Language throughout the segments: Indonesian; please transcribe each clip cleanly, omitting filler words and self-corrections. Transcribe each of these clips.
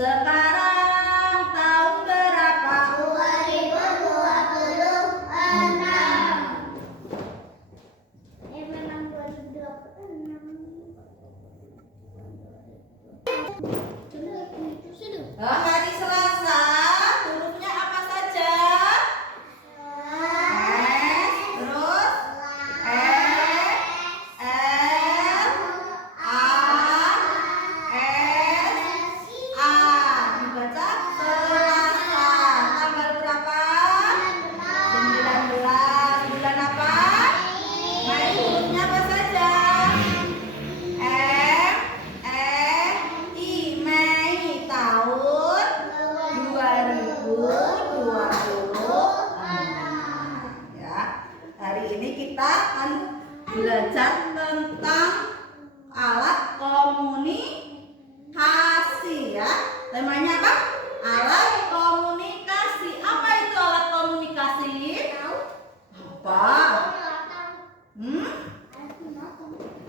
Sekarang tahun berapa? 2026. Memang 2026. Hari Selasa, hurufnya apa saja? S, terus E, L, A, S, A. Dibaca Selasa. Tanggal berapa? 19. Bulan apa? Mei. Hurufnya apa saja? M, E, I. Mei. Tahun 2026. Ya. Hari ini kita akan belajar tentang alat komunikasi ya. Temanya apa? Alat komunikasi. Apa itu alat komunikasi? Apa?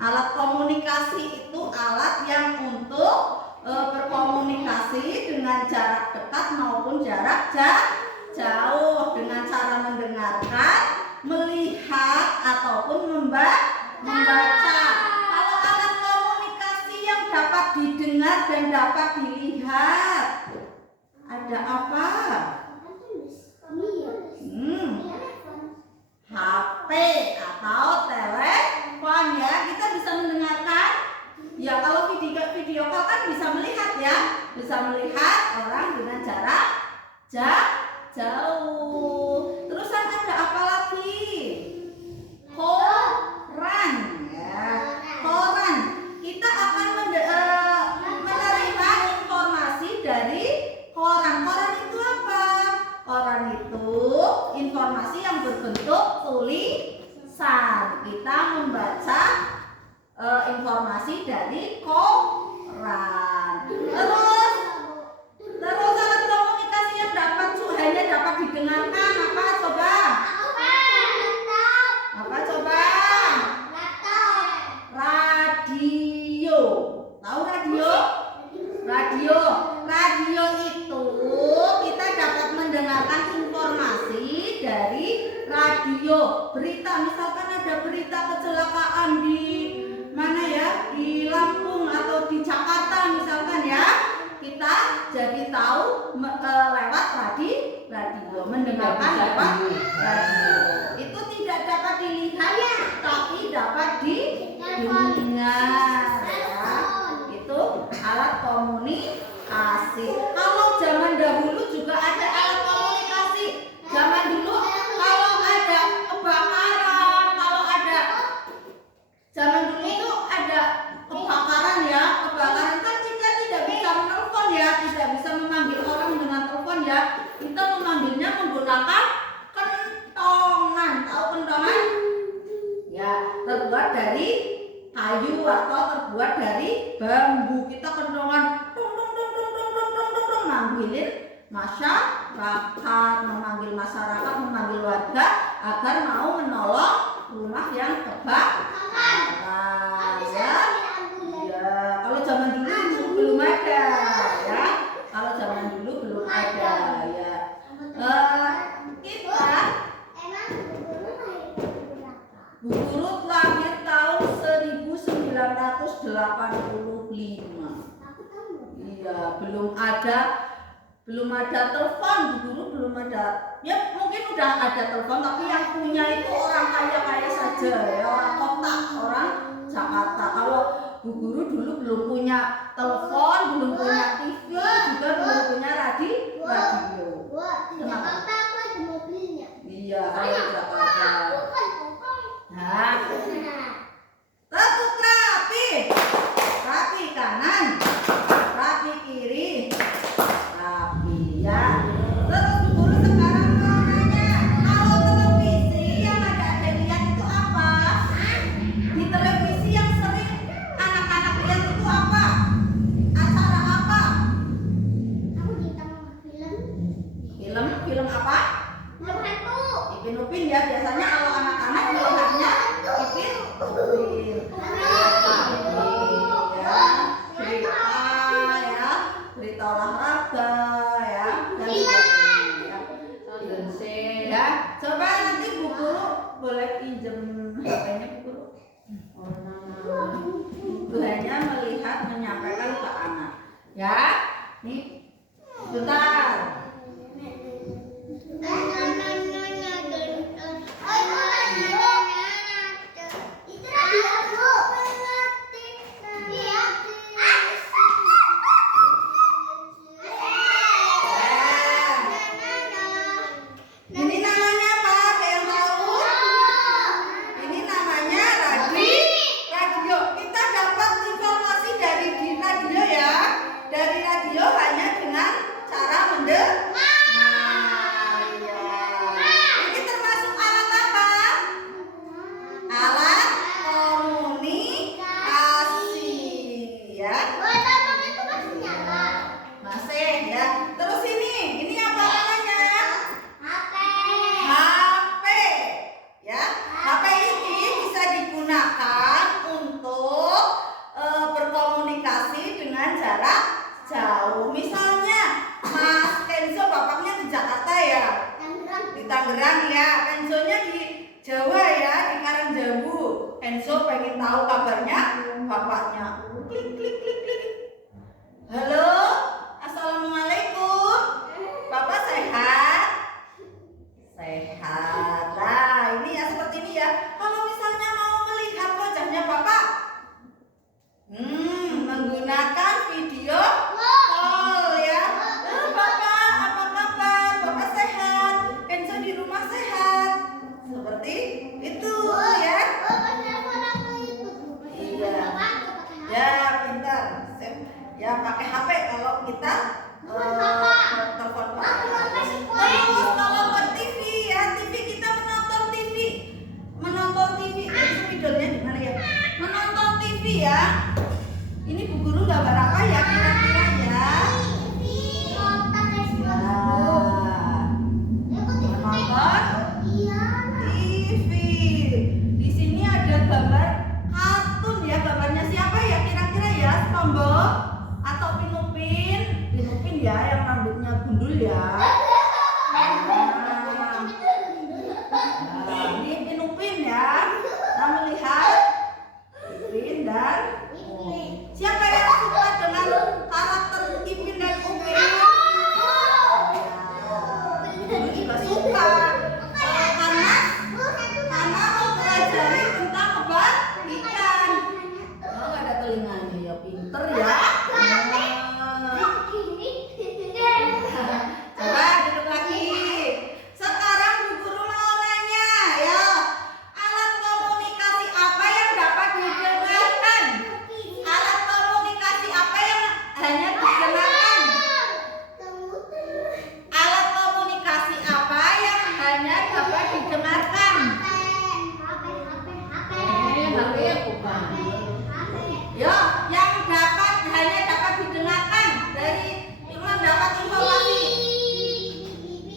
Alat komunikasi itu alat yang untuk berkomunikasi dengan jarak dekat maupun jarak jauh dengan cara mendengarkan, melihat ataupun membaca. Kalau alat komunikasi yang dapat didengar dan dapat dilihat, ada apa? HP atau telepon ya. Kita bisa mendengarkan. Ya kalau video call kan bisa melihat ya. Bisa melihat orang dengan jarak jauh. Terus ada apa lagi? Koran ya. Koran. Kita akan menerima informasi dari koran. Koran itu apa? Koran itu informasi yang berbentuk tulisan. Kita membaca informasi dari koran. Terus alat komunikasi yang hanya dapat didengarkan apa coba? Apa coba? Radio. Tahu radio? Radio itu kita dapat mendengarkan informasi dari radio. Berita, misalkan ada berita kecelakaan di mana ya? Di Lampung atau di Jakarta misalkan ya. Kita jadi tahu lewat radio, mendengarkan lewat radio. Itu tidak dapat dilihat tapi dapat didengar ya. Itu alat komunikasi. Kalau zaman dahulu juga ada alat komunikasi. Zaman dulu kalau ada kebakaran, zaman dulu itu ada kebakaran ya. Kebakaran kan kita tidak bisa menelpon ya, tidak bisa memanggil orang dengan telepon ya. Kita memanggilnya menggunakan kentongan. Tahu kentongan? Ya, terbuat dari kayu atau terbuat dari bambu. Kita kentongan manggilin masyarakat, memanggil warga agar mau menolong rumah yang kebakaran ya. Ya, kalau zaman dulu belum ada ya. Kalau zaman dulu belum ada ya. Kita Bu Guru lahir tahun 1985. Iya, belum ada telepon, Bu Guru belum ada. Ya mungkin udah ada telepon tapi yang punya itu orang kaya saja ya, orang kota, orang Jakarta. Kalau Bu Guru dulu belum punya telepon, belum punya TV, juga belum punya radio. Jakarta aku ada mobilnya. Iya, kalau Jakarta. Nah, tekuk rapi kanan, rapi kiri, rapi ya. Terus Bu Guru sekarang mau nanya, kalau televisi yang ada lihat itu apa? Di televisi yang sering anak-anak lihat itu apa? Acara apa? Aku ditambah film. Film apa? Film hantu. Ipin Upin ya, biasanya kalau anak-anak melihatnya Ipin Upin. Ya, berita kita olahraga ya. Dan ya, coba nanti Bu Guru boleh pinjem HP-nya Bu Guru. Bu hanya melihat menyampaikan ke anak. Ya, nih, bentar. Ini namanya apa? Ada yang tahu? Ini namanya radio. Kita dapat informasi dari di radio ya. Dari radio hanya dengan cara mendengar. Ya. Ini termasuk alat apa? Alat komunikasi ya. Masih ya. Terus ini apa namanya? HP ya. HP ini bisa digunakan untuk berkomunikasi dengan jarak jauh. Misalnya Mas Kenzo bapaknya di Jakarta ya, di Tangerang ya, Kenzonya di Jawa ya, di Karangjawu. Kenzo pengen tahu kabarnya bapaknya. Klik klik klik klik. Halo, assalamualaikum. Bapak sehat? Sehat. Nah, ini ya seperti ini ya. Kalau misalnya mau melihat wajahnya Bapak, menggunakan video call ya. Bapak, apa kabar? Bapak sehat? Kenzo di rumah sehat? Seperti itu ya. Iya. Ya, pintar. Ya, pakai HP kalau kita telepon Pak. Terus kalau buat TV ya, TV kita menonton TV. Menonton TV, spidolnya di mana ya? Menonton TV ya. Ini Bu Guru gambar apa ya kira-kira ya? Menonton TV. Di sini ada gambar kartun ya. Gambarnya siapa ya kira-kira ya? SpongeBob atau Pinupin? Pinupin ya yang rambutnya gundul ya. Nah, ini Pinupin ya. Kita melihat Ipin dan siapa yang suka dengan karakter Ipin dan Upin? Ini juga suka karena mau pelajari tentang kebaikan. Oh, nggak ada telinganya ya, pinter ya. Coba duduk lagi. Sekarang Bu Guru mau nanya ya, alat komunikasi apa yang dapat didengarkan? Alat komunikasi apa yang hanya didengarkan? Alat komunikasi apa yang hanya dapat didengarkan? Ya, yang hanya dapat didengarkan dari mendapat informasi.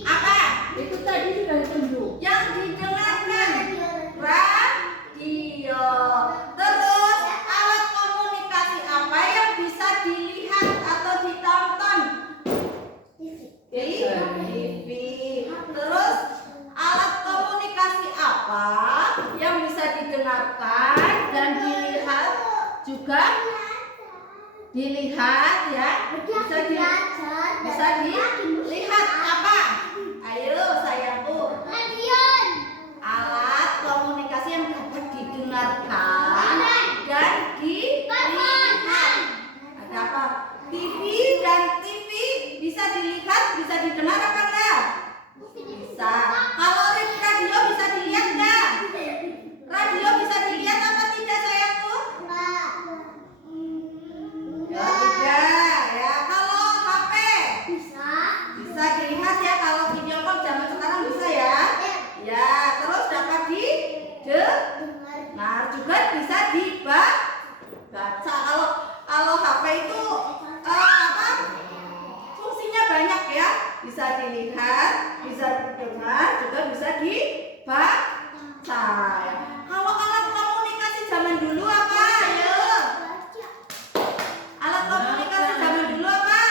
Apa? Itu tadi sudah ditunjuk. Yang didengarkan radio. Terus alat komunikasi apa yang bisa dilihat atau ditonton? TV. Terus alat komunikasi apa yang bisa didengarkan dan dilihat juga? Dilihat ya, bisa dilihat apa? Ayo sayangku. Alat komunikasi yang dapat didengarkan dan dilihat. Ada apa? TV dan TV bisa dilihat, bisa didengar apa enggak? Bisa. Kalau radio bisa dilihat enggak? Radio bisa dilihat apa tidak sayangku? Ya tidak ya. Kalau HP bisa dilihat ya, kalau video call zaman sekarang bisa ya. Ya, terus dapat didengar juga, bisa dibaca. Kalau HP itu apa? Fungsinya banyak ya. Bisa dilihat, bisa didengar, juga bisa dibaca. Kalau alat komunikasi zaman dulu apa? Ayo. Alat komunikasi zaman dulu apa?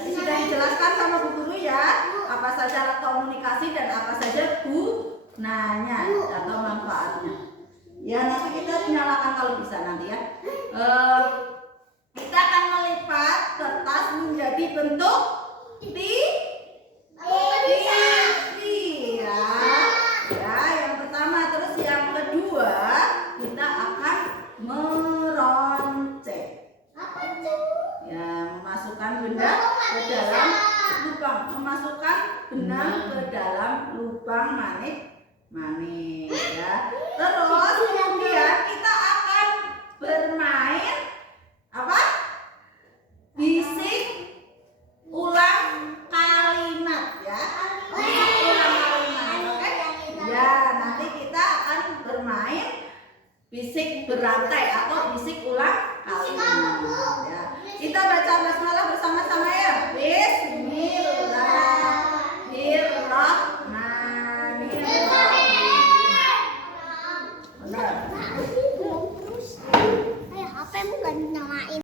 Tadi sudah dijelaskan sama Bu Guru ya, apa saja alat komunikasi dan apa saja gunanya atau manfaatnya. Ya nanti kita nyalakan kalau bisa nanti ya. Kita akan melipat kertas menjadi bentuk ya. Ya, yang pertama, terus yang kedua kita akan meronceng. Apa tuh? Ya, memasukkan benda ke dalam lubang, memasukkan benang ke dalam lubang manik ya. Terus kemudian kita akan bermain apa? Bisik ulang kalimat ya. Bisik ulang kalimat, oke? Ya, nanti kita akan bermain bisik berantai atau bisik ulang